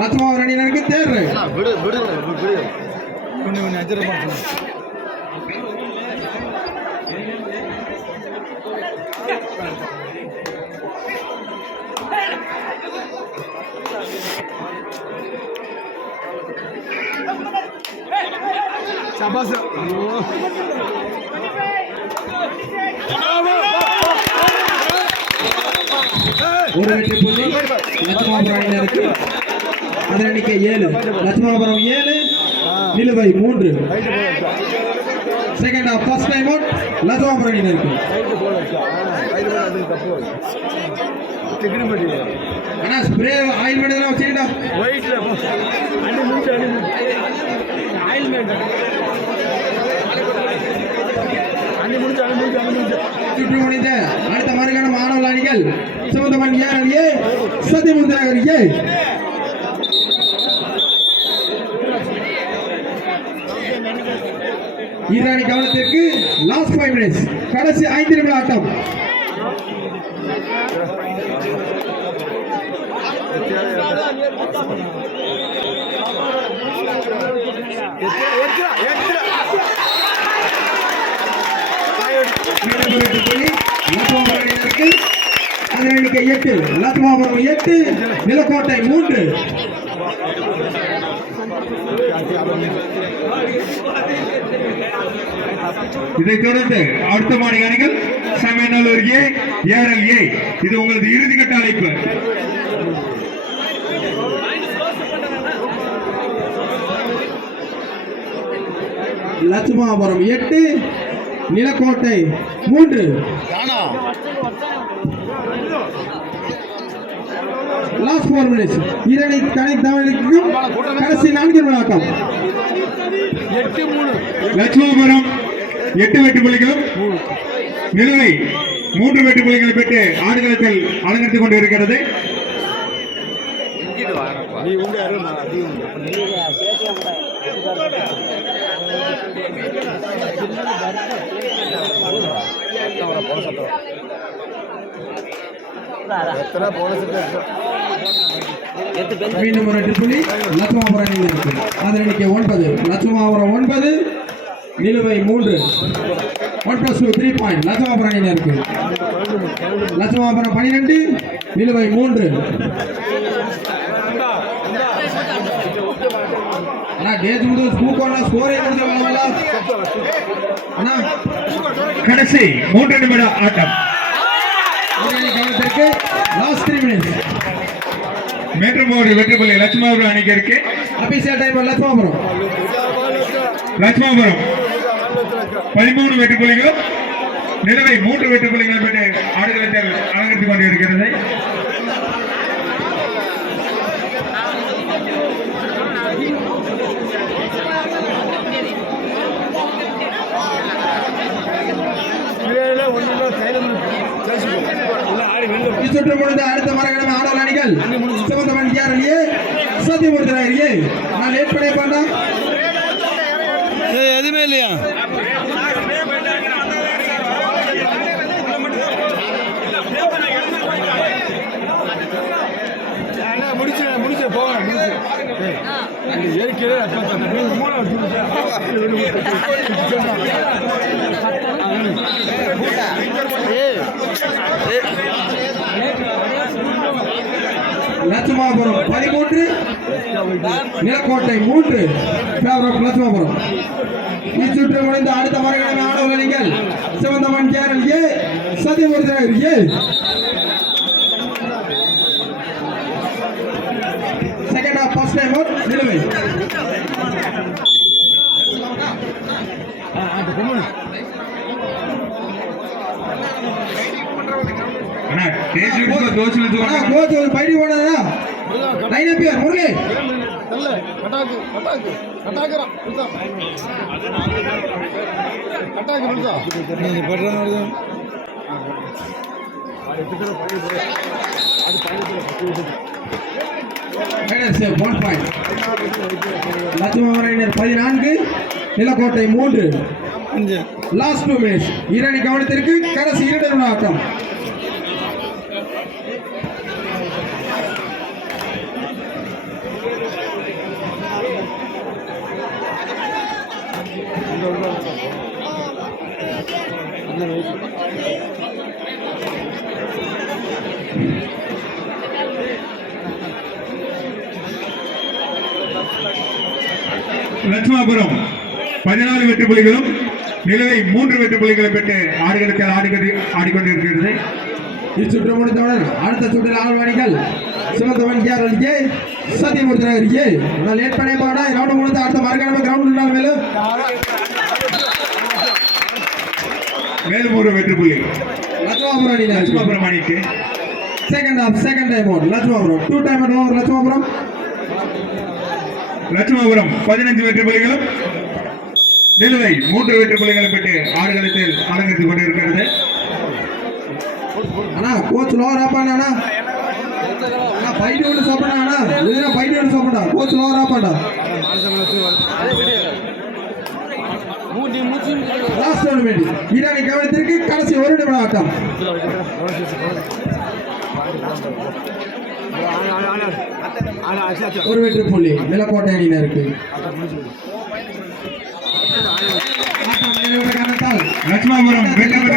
லட்சுமாபுரம் அணியினருக்கு தேர் ரைட். ஒரு வெற்றி புள்ளி லட்சுமாபுரம் அணியினருக்கு. அதன் எண்ணிக்கை 7. லட்சுமாபுரம் 7 நிலுவை 3. Second of first time out Lakshmapuram அணியினருக்கு. அண்ணா ஸ்ப்ரே ஆயில்மெண்ட் எல்லாம் வச்சுக்கிட்டா சுற்றி முடிந்த அடுத்த மறுகான மாணவர்கள் அணிகள் சிவந்தமன் ஏ அணியே சத்தியமுந்திரகர் ஏ. ஈரானி கவனத்திற்கு லாஸ்ட் 5 மினிட்ஸ், கடைசி 5 நிமிட ஆட்டம். அதன் எண்ணிக்கை 8. லட்சுமாபுரம் 8 நிலக்கோட்டை 3. இதைத் தொடர்ந்து அடுத்த மாநில அணிகள் சமயநல்லூர் ஏ, ஏரல் ஏ. இது உங்களது இறுதிக்கட்ட அழைப்பு. லட்சுமாபுரம் 8 நிலக்கோட்டை 3. Last 4 minutes. இரண்டை தனித்தவனுக்கும் கடைசி 4 நிமிட ஆட்டம். லட்சுமாபுரம் 8 வெற்றி புள்ளிகளும் நிலுவை 3 வெற்றி புள்ளிகளை பெற்று ஆடுகளத்தில் அலங்கரித்துக் கொண்டிருக்கிறது. மீண்டும் ஒரு வெற்றி புள்ளி லட்சுமாபுரம் அணியினருக்கு. அதன் எண்ணிக்கை 9. லட்சுமாபுரம் 9 நிலுவை 3. 1+2 3 பாயிண்ட் லட்சுமாபுரம் அணியினருக்கு. லட்சுமாபுரம் 12 நிலுவை 3. அண்ணா டேட் முடிஞ்சு ஸ்கூக்கோனா ஸ்கோரே முடிஞ்சவங்களா அண்ணா கடைசி 3 நிமிட ஆட்டம். கவனத்திற்கு லாஸ்ட் 3 மினிட்ஸ். மீண்டும் ஒரு வெற்றி புள்ளி லட்சுமாபுரம் அணிக்கு இருக்கு. அபிஷியல் டைம் லட்சுமாபுரம் 13 வெற்றி புள்ளிகளும் நிலுவை 3 வெற்றி புள்ளிகள் பெற்று ஆடுகளத்தில் அலங்கரித்துக் கொண்டிருக்கிறது. சுற்று முடிந்த அடுத்த மரகணம் ஆடல் அணிகள் சிவந்தமன் ஏ அணியே சத்தியமுத்திரகர் ஏ. நான் லேட் பண்ண பண்ணேன் எதுவுமே இல்லையா? முடிச்சு போங்க ஏற்கனவே லட்சுமாபுரம் 13 நிலக்கோட்டை 3. லட்சுமாபுரம். இச்சுற்று முடிந்த அடுத்த மரகணம் ஆடல் அணிகள் சிவந்தமன் கேரல் ஏ சத்தியமுத்திரகர் A. Second of first time out நிலுவை. அண்ணா டேஜ் விட்டு தோச்சு வந்து அண்ணா கோச் ஒரு பைடி போடுறா லைன் அப் யார் முரளி நல்ல கட்டாக்கு கட்டாக்கு கட்டாக்குறா புடிச்சா கட்டாக்கு புடிச்சா நீ பண்ற மாதிரி அது minus 1 point. Lakshmapuram 14 Nilakottai 3. Last 2 minutes இரண்டு கவனத்திற்கு கடைசி 2 நிமிட ஆட்டம். லட்சுமாபுரம் 14 வெற்றி புள்ளிகளும் நிலுவை 3 வெற்றி புள்ளிகளை பெற்று ஆடுகளத்தில் ஆடிக்கொண்டிருக்கிறது. இச்சுற்று முடித்தவுடன் அடுத்த சுற்றில் ஆழ்வாணிகள் சிவந்தவன் கேர் அடிக்கே சத்தியமூர்த்தி அடிக்கே நான் லேட் பண்ணே பாடா ரவுண்ட் முடித்து அடுத்த மறுக்கிழமை கிரவுண்ட் இருந்தால் மேலும் ஒரு வெற்றி புள்ளி லட்சுமாபுரம் அணிக்கு. Second time over Lakshmapuram 2 time over Lakshmapuram 15 வெற்றி புள்ளிகளும் நிலுவை 3 வெற்றி புள்ளிகளை பெற்று ஆடுகளத்தில் அலங்கரித்துக் கொண்டிருக்கிறது. அண்ணா கோச் லோவர் ஆப்பாண்ணா பைட்டு ஒன்று சாப்பிடா இதுனா பைட்டு ஒன்று சாப்பிடா கோச் லோவர் ஆப்பாண்டா. லாஸ்ட் 1 மினிட் ஈரானி கவனத்திற்கு கடைசி 1 நிமிட ஆட்டம். ஒரு வெற்றி புள்ளி நிலக்கோட்டை அணியினருக்கு. லட்சுமாபுரம் வெற்றி பெற்ற